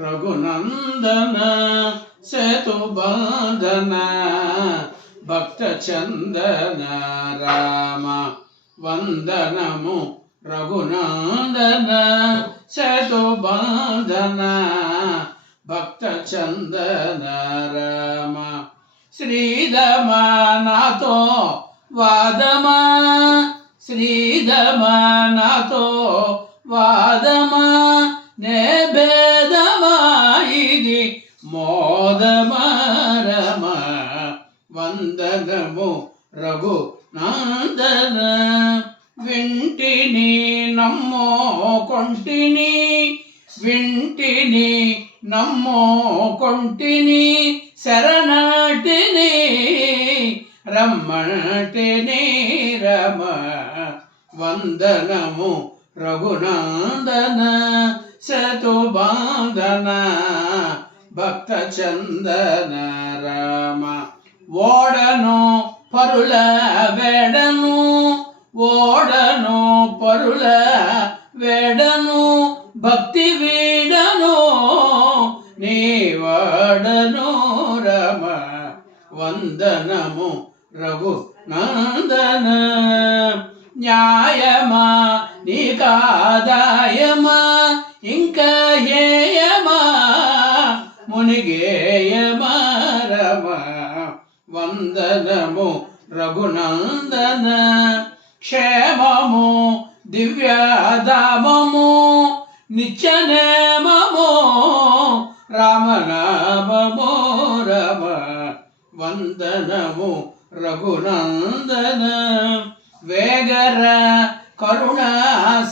రఘునందన సేతుబంధన భక్త చందన రామ వందనము రఘునందన సేతుబంధన భక్త చందన రామ శ్రీధమా నాతో వాదమా శ్రీధమా నాతో వాదమా నే భేదమా ఇది మోదమరమ వందనము రఘునందన వింటిని నమ్మో కొంటిని వింటిని నమ్మో కొంటిని శరణటిని రమ్మంటిని రమ వందనము రఘునందన సేతుబంధన భక్త చందన రామ ఓడను పరుల వేడను ఓడను పరుల వేడను భక్తి వీడను నీ వాడను రమ వందనము రఘునందన న్యాయమా నీకాదాయమా ఇంకా హేయమా మునిగేయమా రమ వందనము రఘునందన క్షేమము దివ్యధామము నిత్యనేమము రామనామము రమ వందనము రఘునందన వేగర కరుణ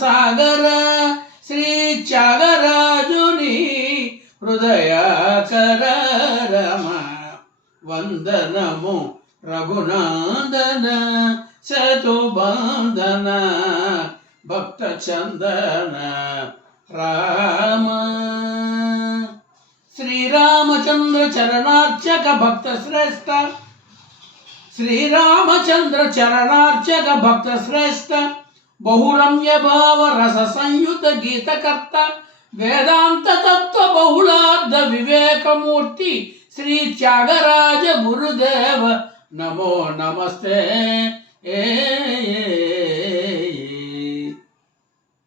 సాగర శ్రీ త్యాగరాజుని హృదయాకర రమ వందనము రఘునందన సేతుబంధన భక్త చందన రామ శ్రీరామచంద్ర చరణార్చక భక్త శ్రేష్ఠ శ్రీరామచంద్ర చరణార్చక భక్త శ్రేష్ఠ బహురమ్య భావ రస సంయుత గీతకర్త వేదాంత తత్వ బహుళార్థ వివేకమూర్తి శ్రీ త్యాగరాజ గురుదేవ నమో నమస్తే